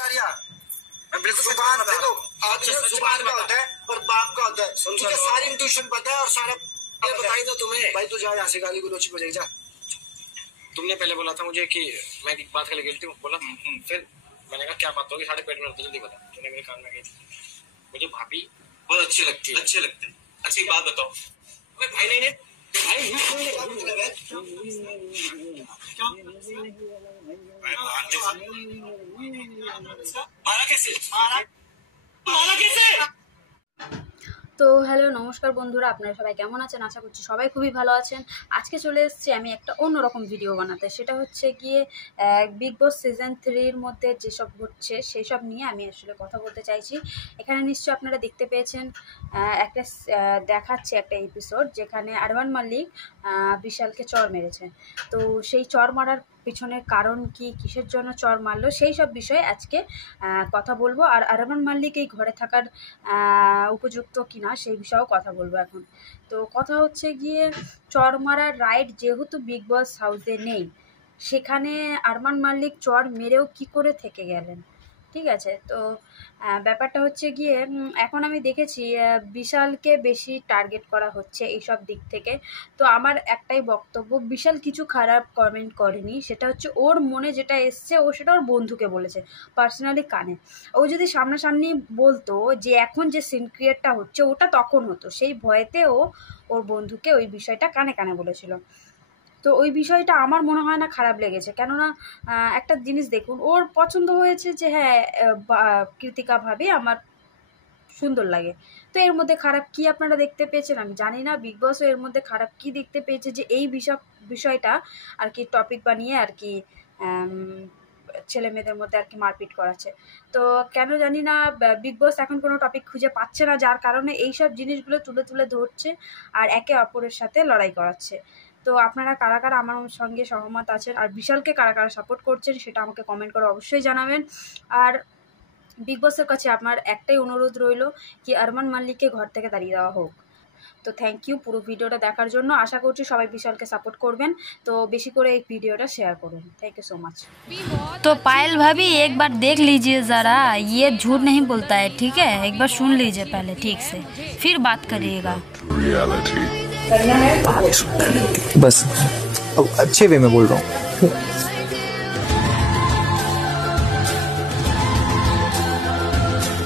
मैं बिल्कुल जुबान देखो, आदमी जुबान का होता है और बाप का होता है। तुझे सारी इंट्यूशन पता है और सारा बताई दो तुम्हें। भाई तू जा यहाँ से, गाली गुलोच हो जाएगी। जा, तुमने पहले बोला था मुझे कि मैं एक बात के लिए गिल्टी हूँ, बोला। फिर मैंने कहा क्या बात होगी, साढ़े पेट में रहती, जल्दी बता। तूने मेरे कान में गई थी, मुझे भाभी बहुत अच्छी लगती है। अच्छे लगते हैं। अच्छी बात बताओ। भाई नहीं ने मारा कैसे? তো হ্যালো নমস্কার বন্ধুরা, আপনারা সবাই কেমন আছেন? আশা করছি সবাই খুবই ভালো আছেন। আজকে চলে এসেছি আমি একটা অন্যরকম ভিডিও বানাতে। সেটা হচ্ছে গিয়ে বিগ বস সিজন 3-র মধ্যে যেসব হচ্ছে সেই সব নিয়ে আমি আসলে কথা বলতে চাইছি। এখানে নিশ্চয়ই আপনারা দেখতে পেয়েছেন একটা দেখাচ্ছে একটা এপিসোড যেখানে আরমান মালিক বিশালকে চর মেরেছে। তো সেই চর মারার পিছনের কারণ কি, কিসের জন্য চর মারলো, সেই সব বিষয়ে আজকে কথা বলবো। আর আরমান মালিক এই ঘরে থাকার উপযুক্ত কিনা সেই বিষয়েও কথা বলবো এখন। তো কথা হচ্ছে গিয়ে চর মারার রাইট যেহেতু বিগ বস হাউসে নেই, সেখানে আরমান মালিক চর মেরেও কি করে থেকে গেলেন? ঠিক আছে, তো ব্যাপারটা হচ্ছে গিয়ে এখন আমি দেখেছি বিশালকে বেশি টার্গেট করা হচ্ছে এইসব দিক থেকে। তো আমার একটাই বক্তব্য, বিশাল কিছু খারাপ কমেন্ট করেনি, সেটা হচ্ছে ওর মনে যেটা এসছে ও সেটা ওর বন্ধুকে বলেছে পার্সোনালি কানে। ও যদি সামনাসামনি বলতো যে এখন যে সিন ক্রিয়েটটা হচ্ছে ওটা তখন হতো, সেই ভয়েতে ও ওর বন্ধুকে ওই বিষয়টা কানে কানে বলেছিল। তো ওই বিষয়টা আমার মনে হয় না খারাপ লেগেছে, কেননা একটা জিনিস দেখুন, ওর পছন্দ হয়েছে যে হ্যাঁ কৃতিকা ভাবি আমার সুন্দর লাগে। তো এর মধ্যে খারাপ কি আপনারা দেখতে পেয়েছেন আমি জানি না। বিগ বসও এর মধ্যে খারাপ কি দেখতে পেয়েছে যে এই বিষয়টা আর কি টপিক বানিয়ে আর কি ছেলে মেয়েদের মধ্যে আর কি মারপিট করাচ্ছে। তো কেন জানি না বিগ বস এখন কোনো টপিক খুঁজে পাচ্ছে না, যার কারণে এইসব জিনিসগুলো তুলে তুলে ধরছে আর একে অপরের সাথে লড়াই করাচ্ছে। তো আপনারা কারা কারা আমার সঙ্গে সহমত আছেন আর বিশালকে কারা কারা সাপোর্ট করছেন সেটা আমাকে কমেন্ট করে অবশ্যই জানাবেন। আর বিগ বসের কাছে আমার একটাই অনুরোধ রইল কি আরমান মালিককে ঘর থেকে তাড়িয়ে দেওয়া হোক। তো থ্যাংক ইউ পুরো ভিডিওটা দেখার জন্য। আশা করছি সবাই বিশালকে সাপোর্ট করবেন, তো বেশি করে এই ভিডিওটা শেয়ার করুন। Thank you so much. तो पायल भाभी एक बार देख लीजिए ज़रा, ये झूठ नहीं बोलता है, ठीक है? एक बार सुन लीजिए पहले ठीक से, फिर बात करिएगा। बस अच्छे वे में बोल रहा हूँ।